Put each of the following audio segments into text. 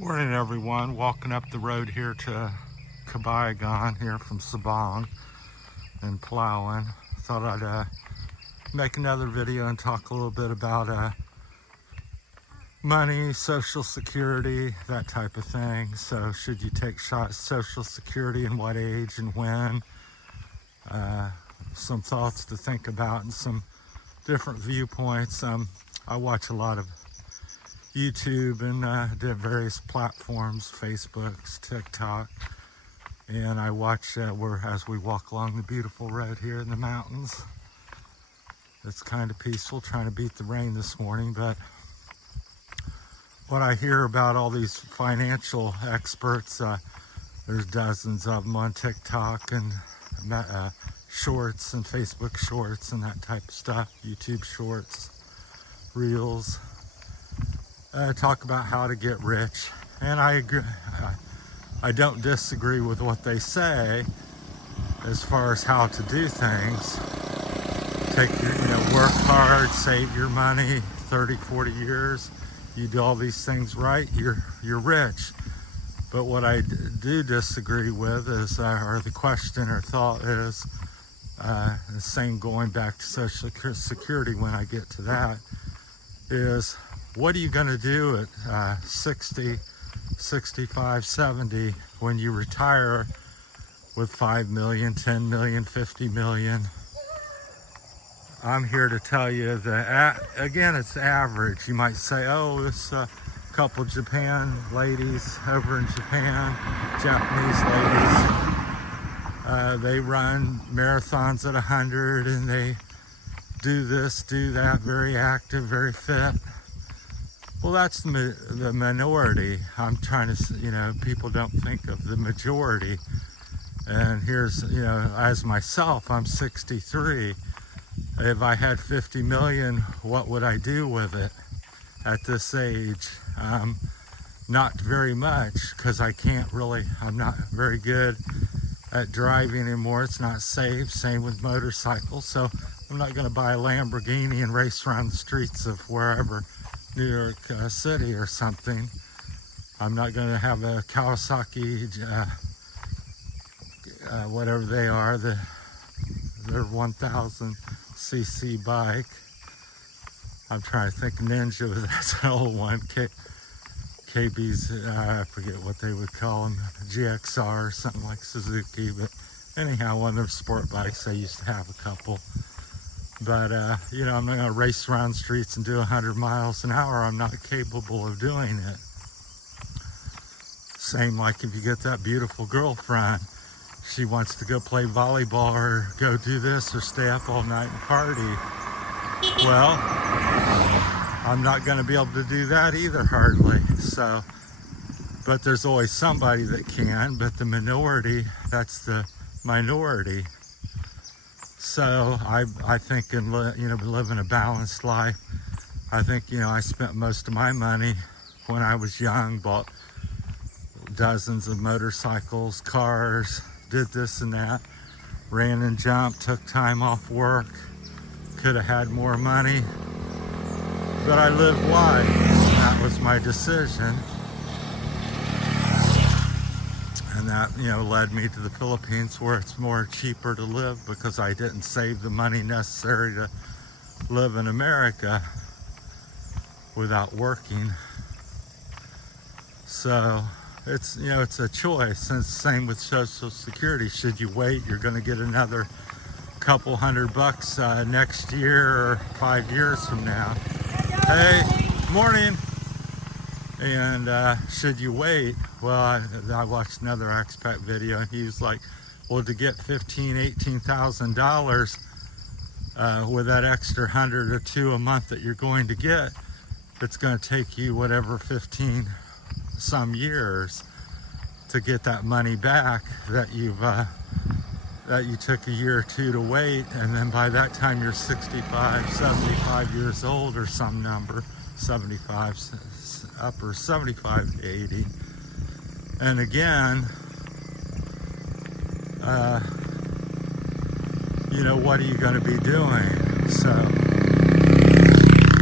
Morning everyone, walking up the road here to Palawan here from Sabang in Palawan. Thought I'd make another video and talk a little bit about money, social security, that type of thing. So should you take social security and what age and when? Some thoughts to think about and some different viewpoints. I watch a lot of YouTube and various platforms, Facebooks, TikTok, and I watch as we walk along the beautiful road here in the mountains. It's kind of peaceful, trying to beat the rain this morning, but what I hear about all these financial experts, there's dozens of them on TikTok and shorts and Facebook shorts and that type of stuff, YouTube shorts, reels. Talk about how to get rich, and I agree. I don't disagree with what they say as far as how to do things. Take your, work hard, save your money, 30, 40 years. You do all these things right, you're rich. But what I do disagree with is, or the question or thought is, the same going back to Social Security when I get to that, is what are you going to do at 60, 65, 70 when you retire with 5 million, 10 million, 50 million? I'm here to tell you that, again, it's average. You might say, oh, this couple Japan ladies over in Japan, Japanese ladies, they run marathons at 100 and they do this, do that, very active, very fit. Well, that's the minority. I'm trying to, people don't think of the majority. And here's, as myself, I'm 63. If I had 50 million, what would I do with it at this age? Not very much, because I'm not very good at driving anymore. It's not safe. Same with motorcycles. So I'm not going to buy a Lamborghini and race around the streets of wherever, New York City or something. I'm not going to have a Kawasaki, whatever they are, their 1000 cc bike. I'm trying to think Ninja, but that's an old one. KB's, I forget what they would call them, GXR or something like Suzuki. But anyhow, one of those sport bikes, I used to have a couple. But, I'm not going to race around streets and do 100 miles an hour. I'm not capable of doing it. Same like if you get that beautiful girlfriend. She wants to go play volleyball or go do this or stay up all night and party. Well, I'm not going to be able to do that either, hardly. So, but there's always somebody that can, but the minority, that's the minority. So I think in living a balanced life, I think I spent most of my money when I was young, bought dozens of motorcycles, cars, did this and that, ran and jumped, took time off work, could have had more money, but I lived life. That was my decision. And that, led me to the Philippines, where it's more cheaper to live because I didn't save the money necessary to live in America without working. So it's, it's a choice. And it's the same with Social Security. Should you wait, you're going to get another couple $100 next year or 5 years from now. Hey, morning. And should you wait? Well, I watched another expat video, and he was like, well, to get $15,000, $18,000 with that extra 100 or 2 a month that you're going to get, it's going to take you whatever 15 some years to get that money back that you took a year or 2 to wait. And then by that time you're 65, 75 years old or some number, 75, upper 75 to 80. And again, what are you going to be doing? So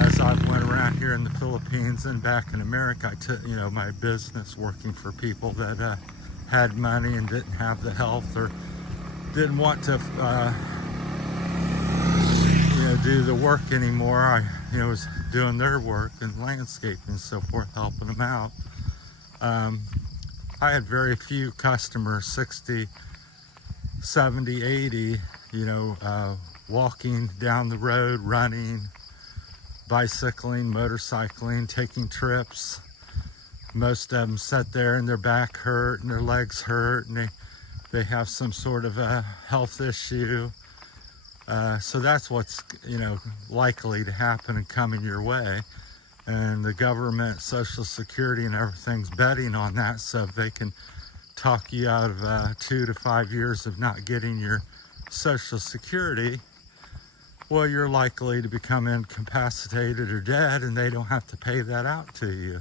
as I went around down here in the Philippines and back in America, I took, my business working for people that had money and didn't have the health or didn't want to, do the work anymore. I, was doing their work and landscaping and so forth, helping them out. I had very few customers, 60, 70, 80, walking down the road, running, bicycling, motorcycling, taking trips. Most of them sit there and their back hurt and their legs hurt and they have some sort of a health issue. So that's what's, likely to happen and coming your way. And the government, Social Security and everything's betting on that so they can talk you out of 2 to 5 years of not getting your Social Security. Well, you're likely to become incapacitated or dead and they don't have to pay that out to you.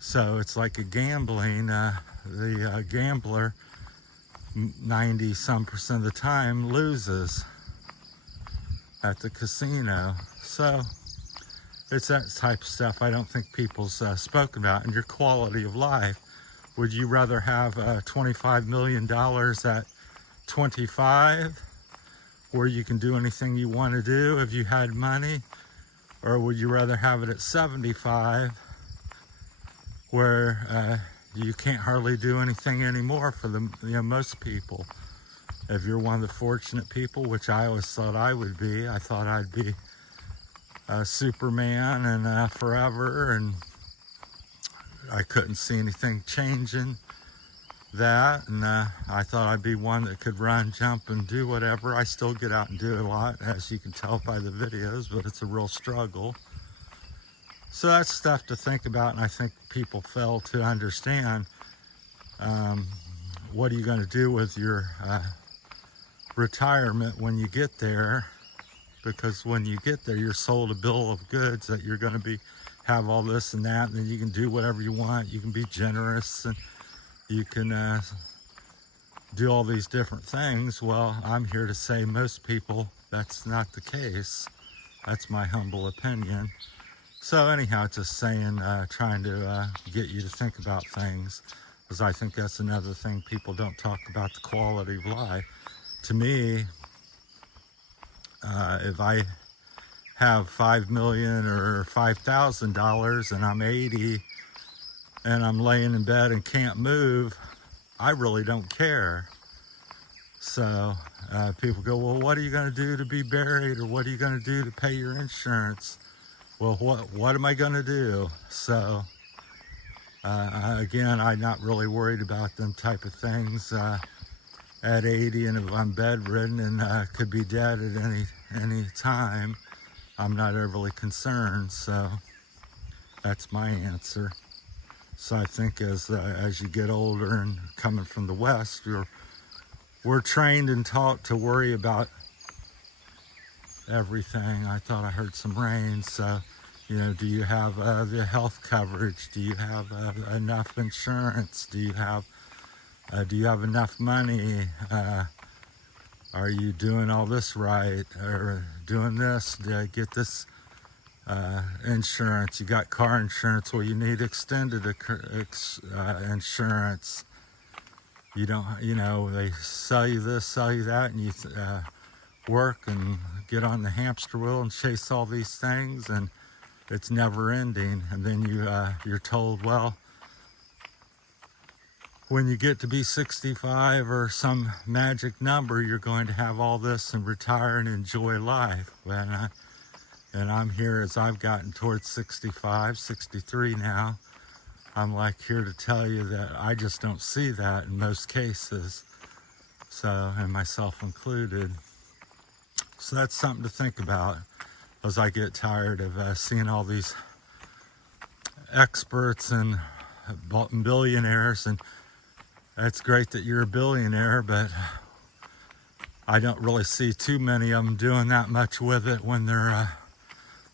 So it's like a gambling. The gambler 90% of the time loses at the casino. So it's that type of stuff I don't think people's spoken about. And your quality of life. Would you rather have $25 million at 25, where you can do anything you want to do if you had money? Or would you rather have it at 75, where you can't hardly do anything anymore for the most people? If you're one of the fortunate people, which I always thought I would be, I thought I'd be Superman and forever, and I couldn't see anything changing that, and I thought I'd be one that could run, jump, and do whatever. I still get out and do a lot, as you can tell by the videos, but it's a real struggle. So that's stuff to think about, and I think people fail to understand. What are you going to do with your retirement when you get there? Because when you get there, you're sold a bill of goods that you're going to have all this and that, and then you can do whatever you want. You can be generous, and you can do all these different things. Well, I'm here to say most people, that's not the case. That's my humble opinion. So anyhow, just saying, trying to get you to think about things, because I think that's another thing people don't talk about, the quality of life. To me, if I have $5 million or $5,000 and I'm 80 and I'm laying in bed and can't move, I really don't care. So people go, well, what are you going to do to be buried, or what are you going to do to pay your insurance? Well, what am I going to do? So again, I'm not really worried about them type of things at 80, and if I'm bedridden and could be dead at any time, I'm not overly concerned. So that's my answer. So I think as you get older and coming from the West, we're trained and taught to worry about everything. I thought I heard some rain. So, do you have the health coverage? Do you have enough insurance? Do you have enough money? Are you doing all this right, or doing this? Did I get this insurance? You got car insurance. Well, you need extended insurance. You don't, they sell you this, sell you that, and you work and get on the hamster wheel and chase all these things, and it's never ending. And then you're told, well, when you get to be 65 or some magic number, you're going to have all this and retire and enjoy life. And I'm here as I've gotten towards 65, 63 now. I'm here to tell you that I just don't see that in most cases. So, and myself included. So that's something to think about, as I get tired of seeing all these experts and billionaires. And it's great that you're a billionaire, but I don't really see too many of them doing that much with it when they're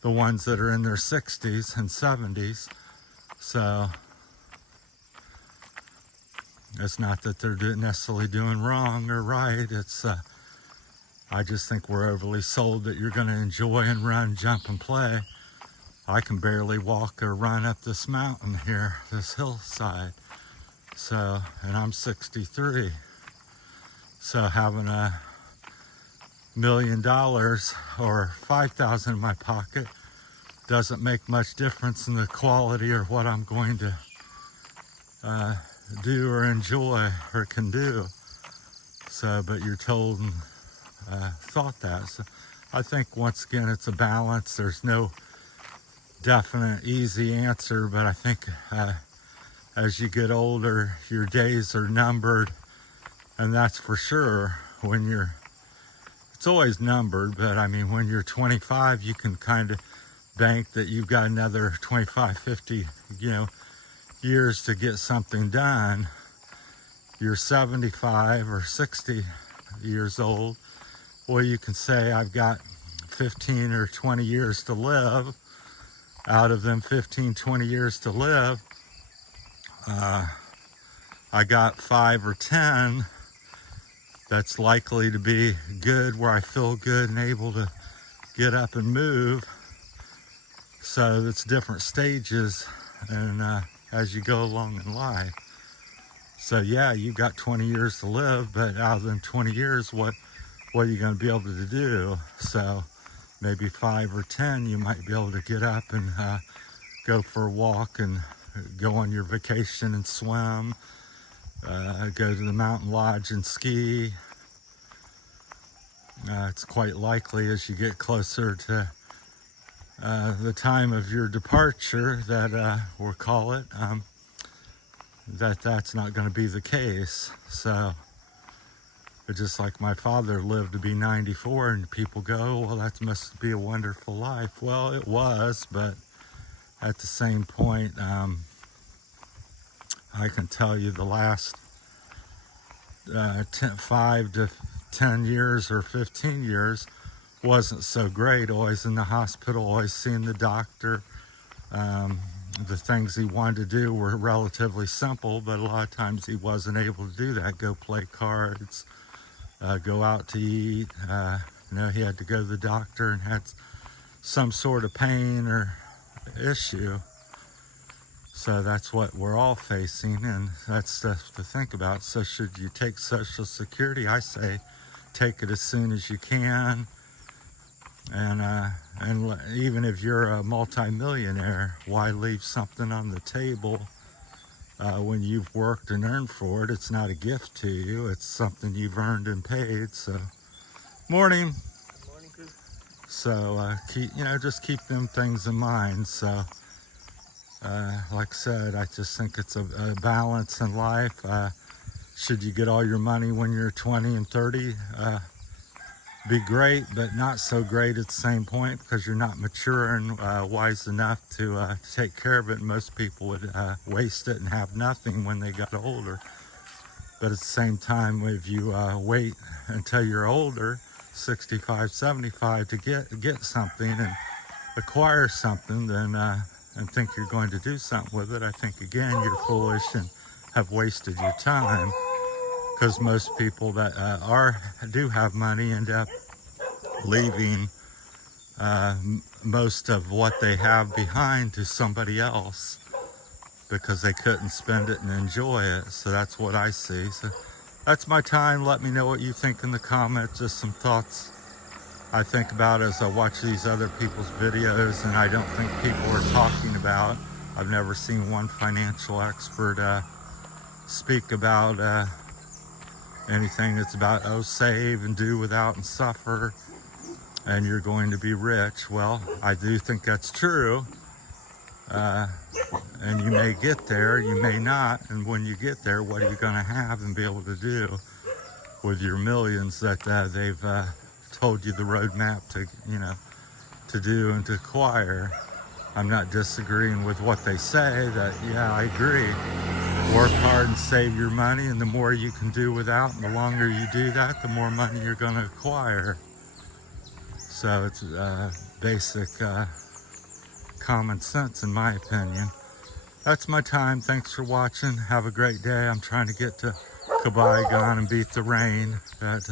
the ones that are in their 60s and 70s. So it's not that they're necessarily doing wrong or right. It's I just think we're overly sold that you're going to enjoy and run, jump, and play. I can barely walk or run up this mountain here, this hillside. So, and I'm 63. So having $1 million or 5,000 in my pocket doesn't make much difference in the quality or what I'm going to do or enjoy or can do. So, but you're told and thought that. So I think once again it's a balance. There's no definite easy answer, but I think as you get older, your days are numbered, and that's for sure. When you're, it's always numbered, but I mean, when you're 25, you can kind of bank that you've got another 25, 50, years to get something done. You're 75 or 60 years old. Well, you can say, I've got 15 or 20 years to live. Out of them 15, 20 years to live, I got 5 or 10 that's likely to be good, where I feel good and able to get up and move. So it's different stages, and as you go along in life. So yeah, you've got 20 years to live, but out of them 20 years, what are you going to be able to do? So maybe 5 or 10, you might be able to get up and go for a walk and go on your vacation and swim, go to the mountain lodge and ski. It's quite likely as you get closer to the time of your departure that we'll call it, that's not going to be the case. So just like my father lived to be 94, and people go, well, that must be a wonderful life. Well, it was, but at the same point, I can tell you the last 5 to 10 years or 15 years wasn't so great. Always in the hospital, always seeing the doctor. The things he wanted to do were relatively simple, but a lot of times he wasn't able to do that. Go play cards, go out to eat. He had to go to the doctor and had some sort of pain or issue. So that's what we're all facing, and that's stuff to think about. So should you take Social Security? I say take it as soon as you can. And even if you're a multimillionaire, why leave something on the table when you've worked and earned for it? It's not a gift to you. It's something you've earned and paid. So, morning. Morning, Chris. So just keep them things in mind. So, like I said, I just think it's a balance in life. Should you get all your money when you're 20 and 30? Be great, but not so great at the same point, because you're not mature and wise enough to take care of it. Most people would waste it and have nothing when they got older. But at the same time, if you wait until you're older, 65, 75, to get something and acquire something, then and think you're going to do something with it, I think again you're foolish and have wasted your time. Because most people that do have money end up leaving most of what they have behind to somebody else because they couldn't spend it and enjoy it. So that's what I see. So that's my time. Let me know what you think in the comments. Just some thoughts I think about as I watch these other people's videos, and I don't think people are talking about. I've never seen one financial expert speak about anything that's about, save and do without and suffer and you're going to be rich. Well, I do think that's true, and you may get there, you may not, and when you get there, what are you going to have and be able to do with your millions that they've told you the roadmap to do and to acquire? I'm not disagreeing with what they say. That, yeah, I agree. Work hard and save your money, and the more you can do without, and the longer you do that, the more money you're going to acquire. So it's basic common sense, in my opinion. That's my time. Thanks for watching. Have a great day. I'm trying to get to Kabayagan and beat the rain that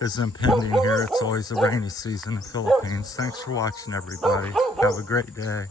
is impending here. It's always a rainy season in the Philippines. Thanks for watching, everybody. Have a great day.